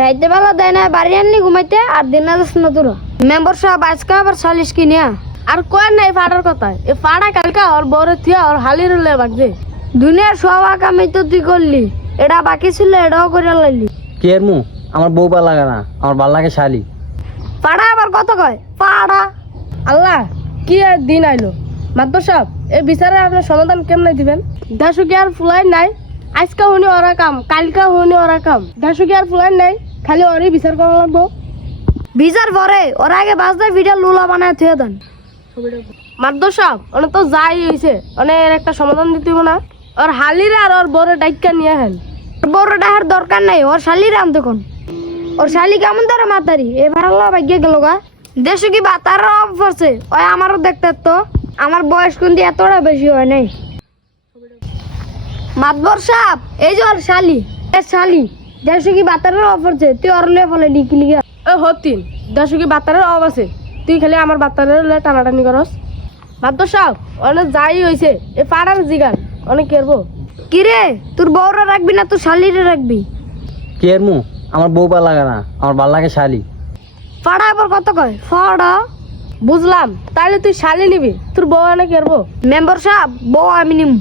রাইতে বেলা দেয় না বাড়ি আনলি ঘুমাইতে আর দিন না যাস না তোর মেম্বার সাহেব আজকে আবার চালিশ কিনিয়া আর কয় নাই ফাড়ার কথা এ ফাড়া কালকা ওর বউরে থিয়া ওর হালির লে বাগছে দুনিয়ার সব কামি তো তুই করলি, এটা বাকি ছিল এটাও করে লাইলি। কে এর মু আমার বউ ভাল লাগে না, আমার ভাল লাগে শালি। পাড়া আবার কত কয় পাড়া। আল্লাহ কি আর দিন আইলো মাদ্দর সাহেব এই বিচারে আপনার সমাধান কেমনে দিবেন? দেশো কি আর ফুলাই নাই, আজকা হুনি ওরা কাম কালকা হুনি ওরা কাম, দেশো কি আর ফুলাই নাই, খালি ওরই বিচার করা লাগবো। বিচার পরে ওরা আগে বাজদার ভিডিও লুলা বানায় থুয়ে দেন। মাদ্দর সাহেব অনেক তো যাই হয়েছে অনেক একটা সমাধান দিতে হইবো না, ওর হালিরে আর ওর বউরে ডাইকা নিয়ে হেন। বড় ডাহার দরকার নাই, ওর শালির আম তখন ওর শালি কেমন তারা মাতারি এবার আল্লাহ ভাগ্যে গেল গা। দেশে কি বাতার অফ পড়ছে ওই আমারও দেখতে তো আমার বয়স কিন্তু এতটা বেশি হয় নাই। মাতবর সাপ এই যে ওর শালি এ শালি দেশে কি বাতারের অফ পড়ছে তুই ওর লে ফলে লিখলি গা। ও হতিন দেশো কি বাতারের অভাব আছে, তুই খালি আমার বাতারের লে টানাটানি করস। মাদ্দর সাহেব অনেক যাই হয়েছে এ পাড়ার জিগান অনেক কেরবো। কিরে তোর বউরা রাখবি না তোর শালিরে রাখবি? কে এর মু আমার বউ ভাল লাগে না, আমার ভাল লাগে শালি। ফাড়া আবার কত কয় ফাড়া। বুঝলাম তাহলে তুই শালি নিবি, তোর বউ অনেক কেরবো। মেম্বার সাহেব বউ আমি নিম।